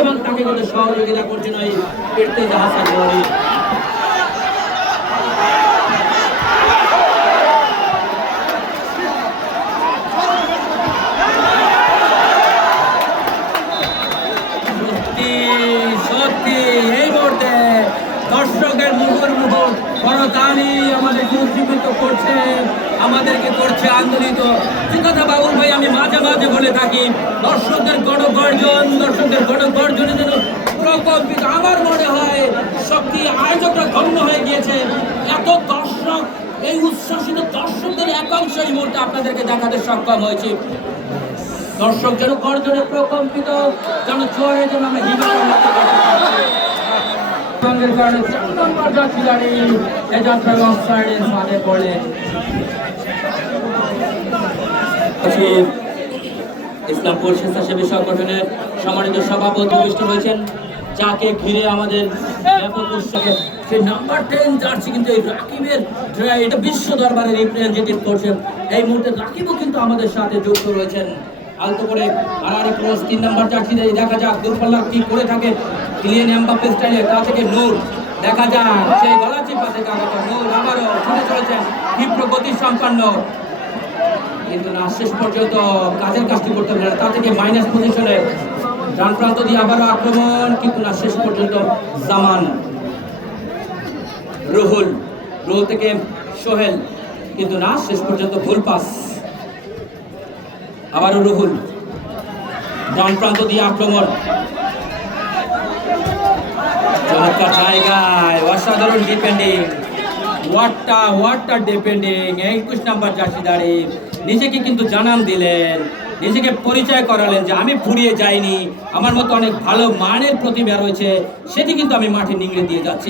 এবং তাকে কিন্তু সহযোগিতা করছেন ওই ইর্তেজা হাসান আমাদেরকে উজ্জীবিত করছে, আমাদেরকে করছে আন্দোলিত। যে কথা বাবুল ভাই, আমি থাকি দর্শকদের গণগর্জন দর্শকদের গণগর্জনে যেন প্রকল্পিত আমার মনে হয় শক্তি আয়োজকরা ধন্য হয়ে গিয়েছে। এত দর্শক, এই উচ্ছ্বসিত দর্শকদের একাংশ এই মুহূর্তে আপনাদেরকে দেখাতে সক্ষম হয়েছে। দর্শক যেন গর্জনে প্রকম্পিত, যেন চোরে যেন আমরা হিমালয় মতো সঙ্গের কারণে চার নম্বর যাত্রী গাড়ি এ যাত্রায় অফসাইডের ফাঁদে পড়লে ইসলামপুর স্বেচ্ছাসেবী সংগঠনের সম্মানিত সভাপতি উপস্থিত হয়েছেন যাকে ঘিরে আমাদের ব্যাপক উৎসবে সেই নাম্বার টেন জার্সি কিন্তু এই রাকিবের এটা বিশ্ব দরবারে রিপ্রেজেন্টেটিভ করছেন। এই মুহূর্তে রাকিবও কিন্তু আমাদের সাথে যুক্ত রয়েছেন। আলতো করে আড়াআড়ি ক্রস তিন নাম্বার জার্সি দেখা যাক দূরপাল্লা কি করে থাকে। ক্লিয়ান এমবাপ্পে স্টাইলে তা থেকে নূর দেখা যাক। সেই গলা চিপা থেকে আগত নূর আবারও ছুটে চলেছেন। ক্ষিপ্র গতি সম্পন্ন কিন্তু না, শেষ পর্যন্ত কাজের কাজটি করতে পারে তা থেকে মাইনাস পজিশনে ডান প্রান্ত দিয়ে আবারও আক্রমণ, কিন্তু না, শেষ পর্যন্ত জামান। রুহুল রুহুল থেকে সোহেল, কিন্তু না, শেষ পর্যন্ত ভুল পাস আবারও রুহুল, ডান প্রান্ত দিয়ে আক্রমণ। চমৎকার জায়গায়, অসাধারণ ডিপেন্ডিং ওয়াটটা ওয়াটটা ডিপেন্ডিং একুশ নাম্বার জার্সিদারি নিজেকে কিন্তু জানান দিলেন, নিজেকে পরিচয় করালেন যে আমি ফুরিয়ে যাইনি, আমার মতো অনেক ভালো মানের প্রতিভা রয়েছে, সেটি কিন্তু আমি মাঠে নিংড়ে দিয়ে যাচ্ছি।